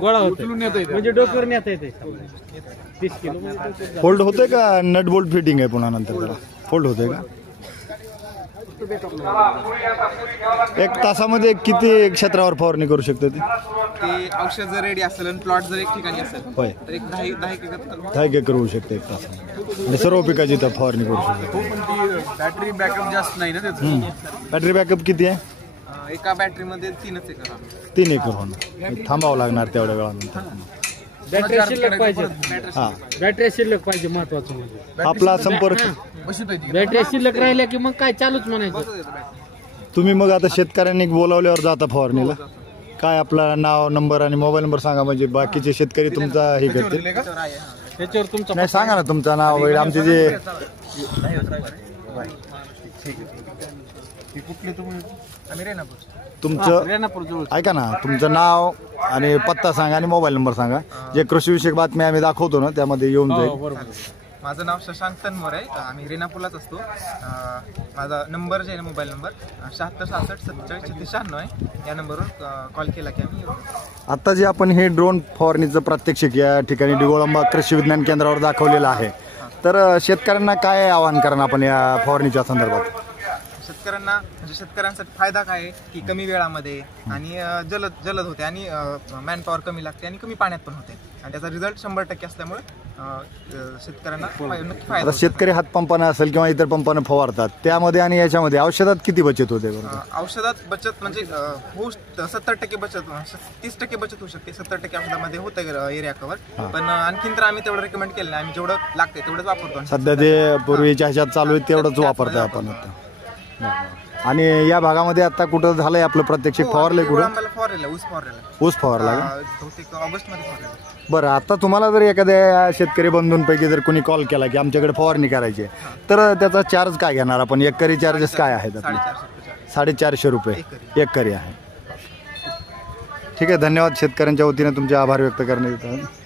गोळा होते म्हणजे डोक्यावर नेता येते 30 किलो फोल्ड होते का नट बोल्ट फिटिंग आहे पुन्हा नंतर त्याला फोल्ड होते का? एक तासामध्ये किती क्षेत्रावर फवारणी करू शकते ते औषध जर रेडी असेल आणि प्लॉट जर एक ठिकाणी असेल होय तर एक 10 एकर होऊ शकते एक तासामध्ये सर्व पिकाची तर फवारणी करू शकते. पण ती बॅटरी बॅकअप जास्त नाही ना त्याचं. बॅटरी बॅकअप किती आहे? एका बॅटरीमध्ये 3 एकर 3 एकर होणार. थांबावं लागणार तेवढ्या वेळानंतर. बॅटरी शिल्लक पाहिजे. हा बॅटरी शिल्लक पाहिजे महत्वाचं म्हणजे आपला संपर्क बॅटरी शिल्लक राहिल्या की मग काय चालूच म्हणायचं. तुम्ही मग आता शेतकऱ्यांनी बोलावल्यावर जाता फवारणीला काय आपला नाव नंबर आणि मोबाईल नंबर सांगा म्हणजे बाकीचे शेतकरी तुमचा हे करतील. त्याच्यावर तुमचं नाही सांगा ना तुमचं नाव वगैरे आमचे जे तुमचं ऐका ना तुमचं नाव आणि पत्ता सांगा आणि मोबाईल नंबर सांगा. जे कृषीविषयक बातम्या आम्ही दाखवतो ना त्यामध्ये येऊन जाईल. माझं नाव शशांक तन्मोर आहे. आम्ही रेणापूरलाच असतो. माझा नंबर जे आहे मोबाईल नंबर 7666474696 आहे. या नंबरवर कॉल केला की आम्ही येऊ. आता जे आपण हे ड्रोन फवारणीचं प्रात्यक्षिक या ठिकाणी डिगोळंबा कृषी विज्ञान केंद्रावर दाखवलेलं आहे तर शेतकऱ्यांना काय आवाहन करणार आपण या फवारणीच्या संदर्भात? शेतकऱ्यांना म्हणजे शेतकऱ्यांसाठी फायदा काय आहे की कमी वेळामध्ये आणि जलद होते आणि मॅनपॉवर कमी लागते आणि कमी पाण्यात पण होते आणि त्याचा रिझल्ट 100% असल्यामुळे शेतकऱ्यांना नक्की फायदा. शेतकरी हातपंपानं असेल किंवा इतर पंपानं फवारतात त्यामध्ये आणि याच्यामध्ये औषधात किती बचत होते? औषधात बचत म्हणजे 70% बचत 30% बचत होऊ शकते. 70% औषधामध्ये होतं एरिया कव्हर. पण आणखीन तर आम्ही तेवढं रेकमेंड केलं नाही. आम्ही जेवढं लागते तेवढंच वापरतो. सध्या ते पूर्वीच्या ह्याच्यात चालू आहे तेवढंच वापरतोय आपण आता. आणि या भागामध्ये आता कुठं झालंय आपलं प्रात्यक्षिक फवारलंय? कुठं ऊस फवारला ऑगस्ट मध्ये फवारला. बरं आता तुम्हाला जर एखाद्या शेतकरी बंधूंपैकी जर कोणी कॉल केला की आमच्याकडे फवारणी करायची तर त्याचा चार्ज काय घेणार आपण? एकरी चार्जेस काय आहेत आपले? 450 रुपये एकरी आहे. ठीक आहे धन्यवाद. शेतकऱ्यांच्या वतीने तुमचे आभार व्यक्त करण्यात येतात.